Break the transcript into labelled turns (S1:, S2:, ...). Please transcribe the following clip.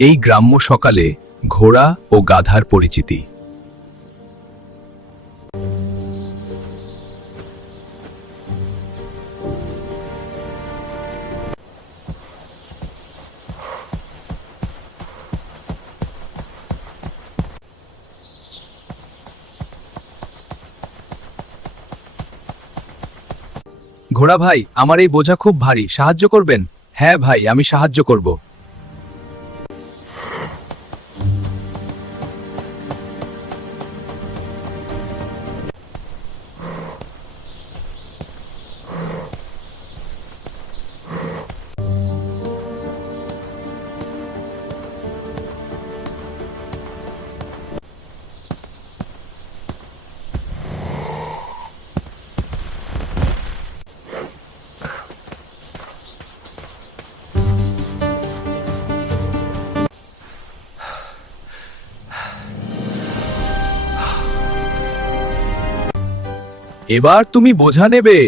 S1: এই গ্রাম্য সকালে ঘোড়া ও গাধার পরিচিতি। ঘোড়া ভাই, আমার এই বোঝা খুব ভারী। সাহায্য করবেন? হ্যাঁ ভাই, আমি সাহায্য করব। এবার তুমি বোঝা নেবে।